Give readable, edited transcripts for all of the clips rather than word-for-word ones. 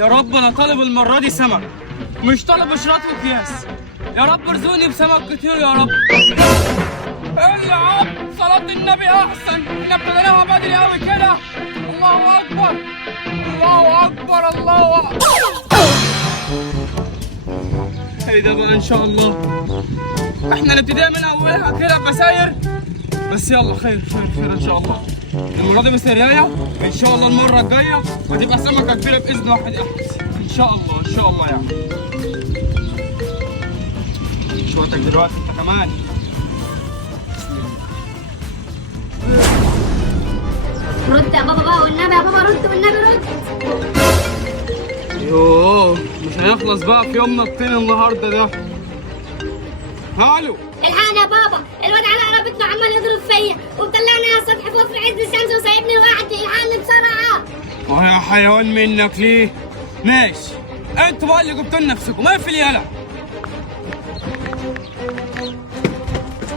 يا رب انا طالب المره دي سمك، مش طالب اشراط واكياس. يا رب ارزقني بسمك كتير يا رب. ايه يا عم، صلاة النبي احسن، احنا ابتديناها بدري قوي كده. الله اكبر الله اكبر الله اكبر. ايه ده بقى ان شاء الله، احنا نبتديها من اولها كده بساير، بس يلا خير خير خير ان شاء الله. المره دي بسريايه ان شاء الله، المره الجايه وتبقى سمكه كبيره باذن واحد احد ان شاء الله ان شاء الله. يعني شويتك دلوقتي انت كمان. رد يا بابا بقى والنبي، يا بابا رد والنبي رد. يوه مش هيخلص بقى في يومنا الطين النهارده ده. الو الحقني يا بابا، الواد على عربيته عمال يضرب فيا ومطلعني على السطح فوق في عز الشمس وسايبني لوحدي. الحقني بسرعه. ويا حيوان منك ليه؟ ماشي، انتوا بقى اللي جبتوا لنفسكم، اقفل يالا.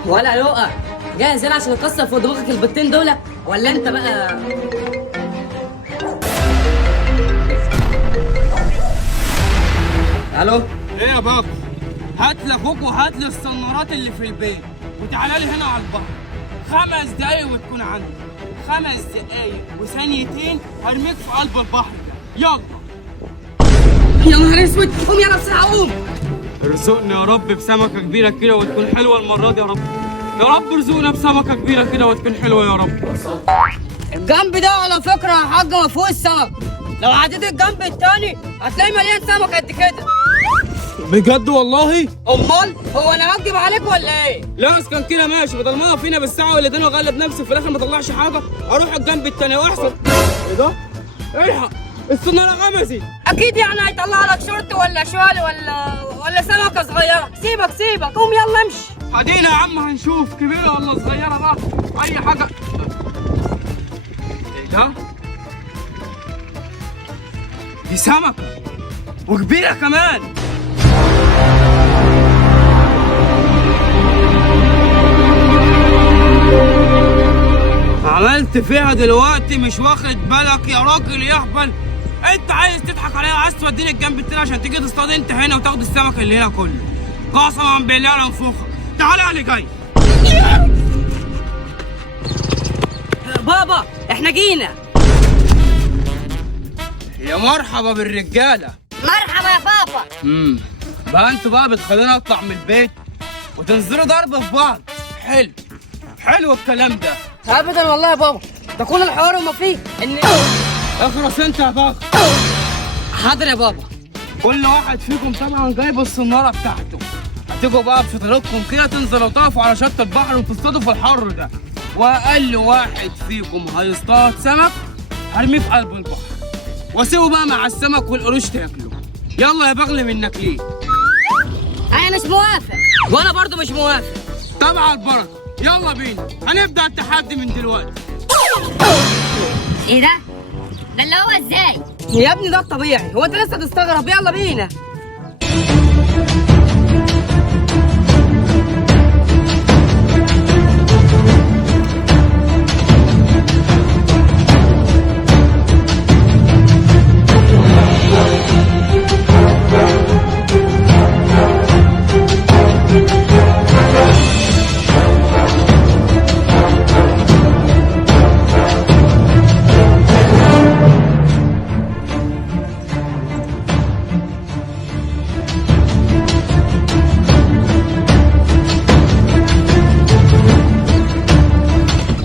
ولا لؤى جاهز هنا عشان نكسر فوق دماغك البطين دول، ولا انت بقى؟ الو ايه يا بابا؟ هات لاخوك وهات لي الصنارات اللي في البيت وتعالى لي هنا على البحر. 5 دقايق وتكون عندي، 5 دقايق وثانيتين هرميك في قلب البحر ده. يلا. يا نهار اسود، قوم يلا بسرعه قوم. ارزقني يا رب بسمكه كبيره كده وتكون حلوه المره دي يا رب. يا رب ارزقنا بسمكه كبيره كده وتكون حلوه يا رب. الجنب ده على فكره يا حاج ما فيهوش سمك، لو عديت الجنب التاني هتلاقي مليان سمك قد كده. بجد والله؟ امال هو انا هكدب عليك ولا ايه؟ لا بس كان كده ماشي، بدل ما اقف فينا بالساعه ولا اتنين واغلب نفسي في الاخر ما اطلعش حاجه، اروح الجنب التاني واحسن. ايه ده؟ الحق السناره غمزت. اكيد يعني هيطلع لك شورت ولا شوال ولا سمكه صغيره. سيبك قوم يلا امشي. ادينا يا عم هنشوف كبيره ولا صغيره بقى، اي حاجه. ايه ده؟ دي سمكه وكبيره كمان. عملت فيها دلوقتي مش واخد بالك يا راجل يهبل. انت عايز تضحك عليا وعايز توديني الجنب التاني عشان تيجي تصطاد انت هنا وتاخد السمك اللي هنا كله. قسما بالله انا انفخك. تعالى اللي جاي. بابا احنا جينا. يا مرحبا بالرجاله. مرحبا يا بابا. بقى انتوا بقى بتخليني اطلع من البيت وتنزلوا ضرب في بعض. حلو حلو الكلام ده. ابدا والله يا بابا، ده كل الحوار وما فيه ان اخرس انت يا بخ. حاضر يا بابا. كل واحد فيكم طبعا جايب الصناره بتاعته، هتيجوا بقى بشطارتكم كده تنزلوا تقفوا على شط البحر وتصطادوا في الحر ده، واقل واحد فيكم هيصطاد سمك هرميه في قلب البحر واسيبه بقى مع السمك والقروش تاكله. يلا يا بغل منك ليه؟ انا مش موافق. وانا برضو مش موافق. طبعا البركه. يلا بينا هنبدا التحدي من دلوقتي. ايه ده؟ ده اللي هو ازاي؟ يا ابني ده الطبيعي، هو انت لسه تستغرب؟ يلا بينا.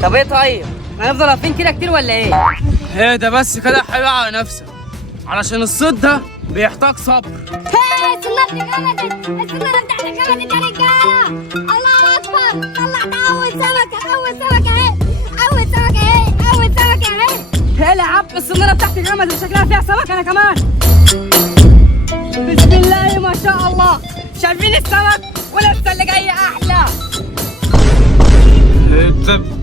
طب ايه طيب؟ هنفضل واقفين كده كتير ولا ايه؟ ايه ده بس كده حلو على نفسك، علشان الصيد ده بيحتاج صبر. هاي السنارة غمزت، السنارة بتاعتك غمزت يا رجالة. الله أكبر، طلعت أول سمكة، أول سمكة أهي، أول سمكة أهي، أول سمكة أهي. هلا يا عم السناره بتاعتي غمزت شكلها فيها سمك انا كمان. بسم الله ما شاء الله، شايفين السمك ولسه اللي جاي احلى.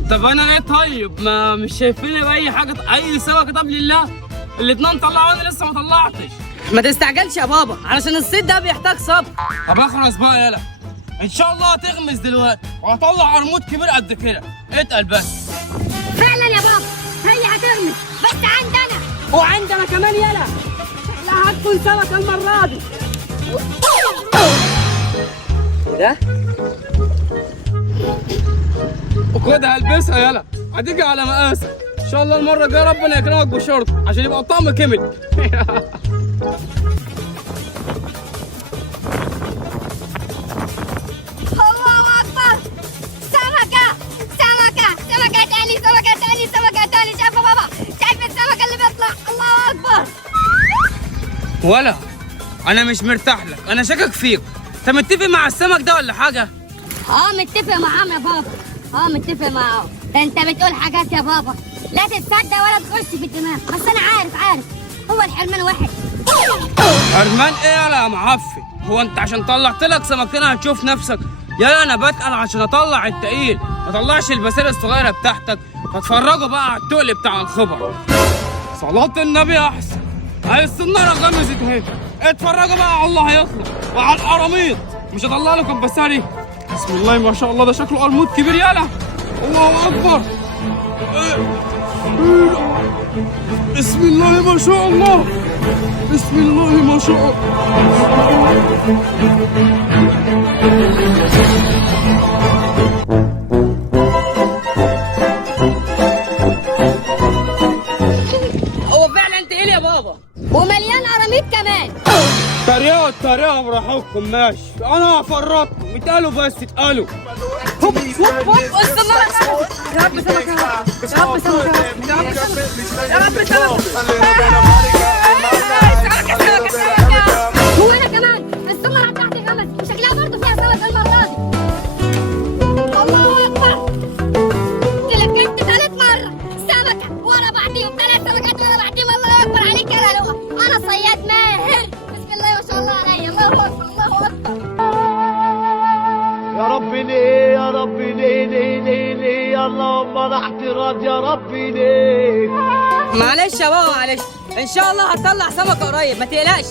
طب انا ايه طيب؟ ما مش شايفين باي حاجه، اي سمكه؟ طب لله الاتنين طلعوا وانا لسه ما طلعتش. ما تستعجلش يا بابا علشان الصيد ده بيحتاج صبر. طب اخلص بقى يالا، ان شاء الله هتغمز دلوقتي وهطلع عرموط كبير قد كده. اتقل بس. فعلا يا بابا هي هتغمز، بس عندنا وعندنا كمان يلا. هتكون سمكة المرة دي. ده؟ وخدها البسها يلا، هتيجي على مقاسك ان شاء الله. المره الجايه ربنا يكرمك بشرط عشان يبقى الطعم كمل. الله اكبر. سمكه سمكه سمكه تاني سمكه تاني سمكه تاني. شايفه بابا؟ شايف السمكه اللي بيطلع؟ الله اكبر. ولا انا مش مرتاح لك، انا شاكك فيك. انت متفق مع السمك ده ولا حاجه؟ متفق معاهم يا بابا. متفق معاهم. ده انت بتقول حاجات يا بابا لا تتصدق ولا تخش في الدماغ. بس انا عارف هو الحرمان واحد. حرمان ايه يا معفن؟ هو انت عشان طلعت لك سمكتين هتشوف نفسك؟ يلا انا بتقل عشان اطلع التقيل، ما اطلعش البسيره الصغيره بتاعتك. فاتفرجوا بقى على التقل بتاع الخبر. صلاة النبي احسن. هاي السناره غمزت اهي. اتفرجوا بقى على الله هيطلع وعلى القراميط. مش هطلع لكم بساري. بسم الله ما شاء الله، ده شكله قرموط كبير. يلا الله اكبر. بسم الله ما شاء الله. بسم الله ما شاء الله. هو فعلا تقيل يا بابا. ومليان قراميط كمان. تريقوا براحتكم ماشي، انا هفرطكم. اتقالوا بس اتقالوا. هوب هوب هوب. السنارة يا رب سمكة، يا رب سمكة، يا رب سمكة، يا رب سمكة. هو انا كمان السمره بتاعتي غمز شكلها برضه فيها سمك المره دي. الله اكبر. تلككت ثالث مره سمكه ورا بعضيهم، 3 سمكات ورا بعضيهم. الله اكبر عليك يا لؤلؤه، انا صياد ماهر. بسم الله ما شاء الله عليا. الله اكبر الله اكبر. يا رب ليه يا رب ليه اللهم لا اعتراض يا رب ليه. معلش يا بابا معلش، ان شاء الله هتطلع سمكة قريب ما تقلقش.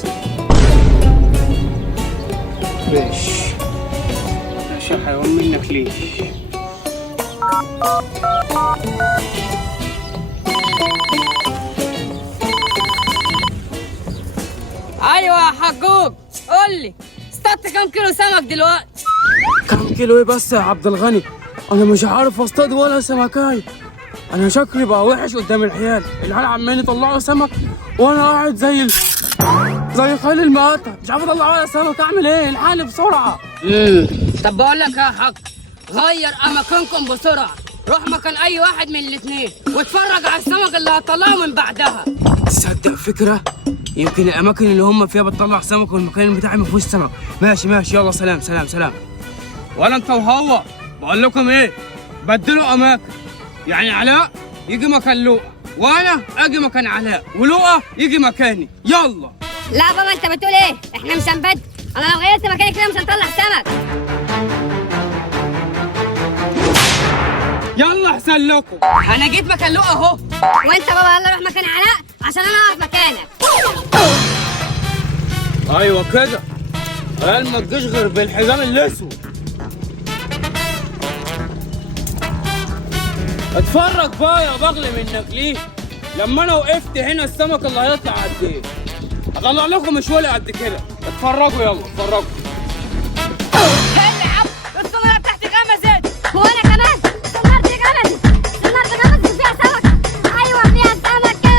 ليش يا حيوان منك ليش؟ ايوه يا حجوج، قول لي اصطدت كام كيلو سمك دلوقتي؟ كم كيلو ايه بس يا عبد الغني؟ انا مش عارف اصطاد ولا سمكايه. انا شكلي بقى وحش قدام العيال عمالين يطلعوا سمك وانا قاعد زي خيل المقاطع، مش عارف اطلع ولا سمك. اعمل ايه؟ الحقني بسرعه. طب بقول لك يا حاج، غير اماكنكم بسرعه، روح مكان اي واحد من الاثنين واتفرج على السمك اللي هتطلعه من بعدها. تصدق فكره؟ يمكن الاماكن اللي هم فيها بتطلع سمك والمكان بتاعي ما فيهوش سمك. ماشي يلا سلام سلام سلام. ولا انت وهو بقول لكم ايه؟ بدلوا اماكن، يعني علاء يجي مكان لؤى وانا اجي مكان علاء ولؤى يجي مكاني. يلا. لا بابا انت بتقول ايه؟ احنا مش هنبدل. انا لو غيرت مكاني كده مش هنطلع سمك. يلا احسن لكم. انا جيت مكان لؤى اهو. وانت بابا يلا روح مكان علاء عشان انا اقف مكانك. ايوه كده. قال ما تجيش غير بالحزام الاسود. اتفرج بقى يا بغل منك ليه؟ لما انا وقفت هنا السمك اللي هيطلع قد ايه؟ هطلع لكم شويه قد كده. اتفرجوا يلا اتفرجوا. هلا يا عم، السنارة بتاعتي غمزت. هو انا كمان سنارتي غمزت. سنارتي غمزت فيها سمكه. ايوه فيها سمكه.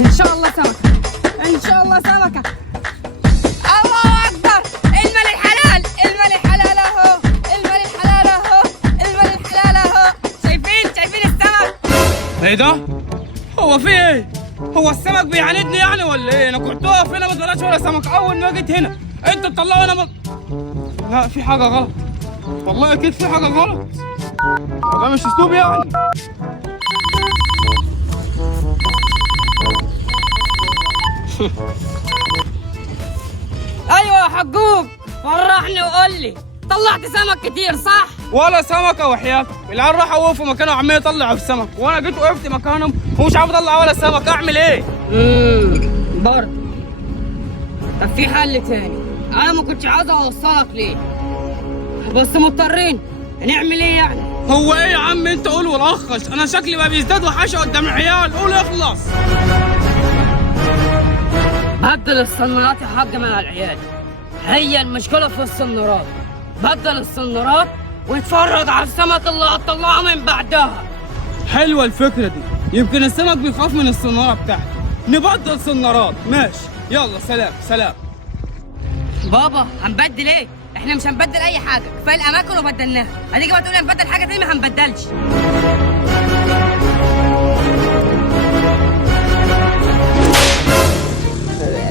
ان شاء الله سمكة، ان شاء الله سمكة. الله اكبر. المال الحلال، المال الحلال اهو، المال الحلال اهو، المال الحلال اهو. شايفين السمك؟ ايه ده؟ هو في ايه؟ هو السمك بيعاندني يعني ولا ايه؟ انا كنت واقف هنا ما طلعش ولا سمك. اول ما جيت هنا انتوا تطلعوا انا لا في حاجه غلط، والله اكيد في حاجه غلط. ده مش اسلوب يعني. ايوه يا حجوج، فرحني وقول لي طلعت سمك كتير صح؟ ولا سمكه وحياتك. العيال راحوا وقفوا مكانه وعمال يطلعوا في سمك وانا جيت وقفت مكانهم ومش عارف اطلع ولا سمك. اعمل ايه؟ برضه. طب في حل تاني، انا ما كنتش عاوز اوصلك ليه بس مضطرين. هنعمل ايه يعني؟ هو ايه يا عم انت؟ قول ولخص. انا شكلي بقى بيزداد وحشه قدام العيال. قول اخلص. بدل الصنارات يا حاج من العيال. هي المشكلة في الصنارات. بدل الصنارات واتفرج على السمك اللي هتطلعه من بعدها. حلوة الفكرة دي، يمكن السمك بيخاف من الصنارة بتاعته. نبدل صنارات، ماشي. يلا سلام سلام. بابا هنبدل ايه؟ احنا مش هنبدل اي حاجة، كفاية الأماكن وبدلناها. هتيجي بقى تقولي هنبدل حاجة تاني؟ ما هنبدلش.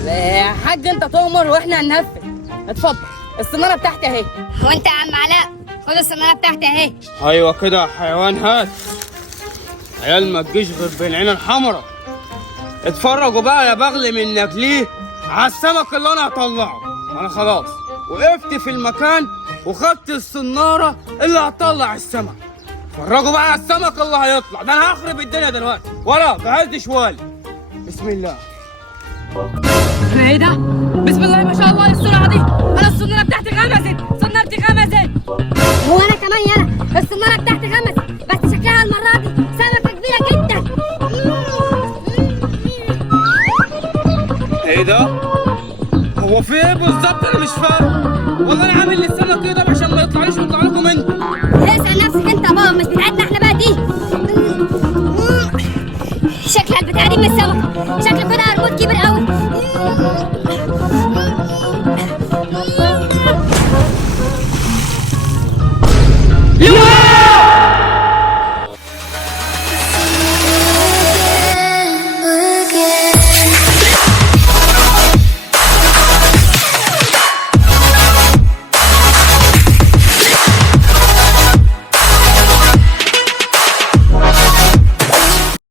يا حاج انت تؤمر واحنا هننفذ. اتفضل الصنارة بتاعتي اهي. وانت يا عم علاء خد الصنارة بتاعتي اهي. ايوه كده يا حيوان، هات. عيال ما تجيش غير بالعين الحمراء. اتفرجوا بقى يا بغل منك ليه على السمك اللي انا هطلعه. انا خلاص وقفت في المكان وخدت الصنارة اللي هتطلع السمك. اتفرجوا بقى على السمك اللي هيطلع ده. انا هخرب الدنيا دلوقتي. ولا جهزت شوال. بسم الله. ايه ده؟ بسم الله ما شاء الله السرعة دي. انا الصنارة بتاعتي غمزت، صنارتي غمزت. هو انا كمان يالا الصنارة بتاعتي غمزت، بس شكلها المرة دي سمكة كبيرة جدا. ايه ده؟ هو في ايه بالظبط؟ انا مش فاهم. والله انا عامل للسمك كده عشان ما يطلعليش ويطلع لكم انتوا. اسأل نفسك انت يا بابا، مش بتاعتنا احنا بقى دي. شكلها البتاعة دي من السمكة، شكلها